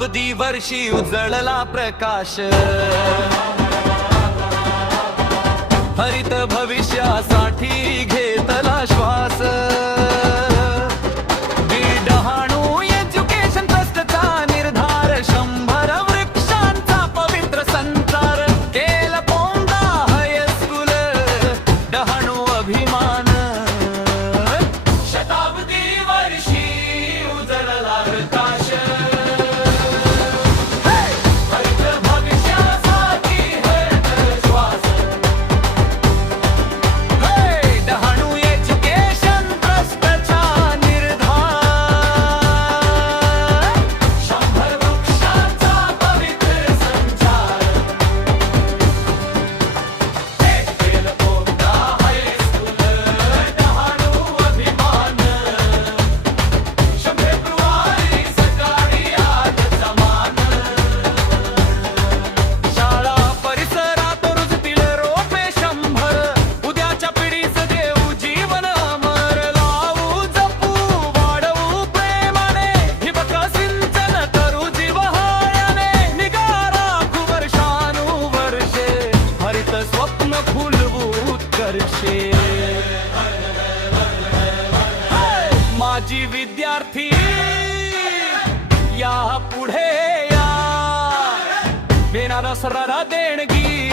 शताब्दी वर्षी उजळला प्रकाश, हरित भविष्यासाठी घेतला श्वास। डहाणू एज्युकेशन ट्रस्टचा निर्धार, 100 वृक्षांचा पवित्र संचार, केलं पोंदा हायस्कूल, डहाणू अभिमान। शताब्दी वर्षी उजळला प्रकाश, हरित भविष्यासाठी घेतला श्वास। डहाणू एज्युकेशन ट्रस्टचा निर्धार, 100 वृक्षांचा पवित्र संचार, केलं पोंदा हायस्कूल, डहाणू अभिमान। 100 फेब्रुवारी सकाळी आजचा मान। शाळा परिसरात रुजतील रोपे 100, उद्याच्या पिढीस देऊ जीवन अमर। लावू जपू वाढवू प्रेमाने, ठिबक सिंचन करू जीवहाळ्याने। निगा राखू वर्षानुवर्षे, हरित स्वप्न फुलवू उत्कर्षे। माझी विद्यार्थी या पुढे या, बेनारस देणगी